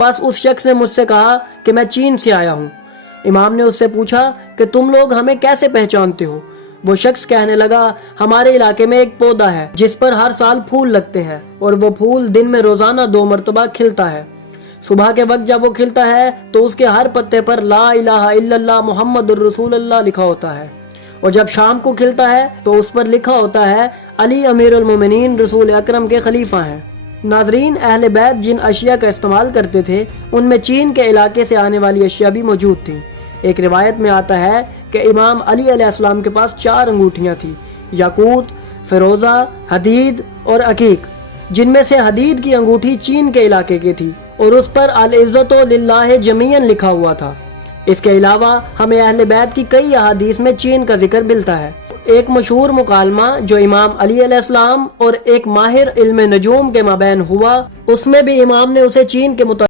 पास उस शख्स ने मुझसे कहा कि मैं चीन से आया हूँ। इमाम ने उससे पूछा कि तुम लोग हमें कैसे पहचानते हो? वो शख्स कहने लगा, हमारे इलाके में एक पौधा है जिस पर हर साल फूल लगते हैं और वो फूल दिन में रोजाना 2 मरतबा खिलता है। सुबह के वक्त जब वो खिलता है तो उसके हर पत्ते पर ला इलाहा इल्लल्लाह मुहम्मदुर रसूलुल्लाह लिखा होता है और जब शाम को खिलता है तो उस पर लिखा होता है अली अमीरुल मोमिनीन रसूल अकरम के खलीफा हैं। नाजरीन, अहले बैत जिन अशिया का इस्तेमाल करते थे उनमें चीन के इलाके से आने वाली अशिया भी मौजूद थी। एक रिवायत में आता है कि इमाम अली अलैहिस्सलाम के पास 4 अंगूठियाँ थी, याकूत, फिरोज़ा, हदीद और अकीक, जिनमें से हदीद की अंगूठी चीन के इलाके की थी और उस पर अल इज़्ज़तु लिल्लाहि जमीअन लिखा हुआ था। इसके अलावा हमें अहले बैत की कई अहादीस में चीन का जिक्र मिलता है। एक मशहूर मुकालमा जो इमाम अली अलैहिस्सलाम और एक माहिर इल्म नजूम के माबैन हुआ, उसमें भी इमाम ने उसे चीन के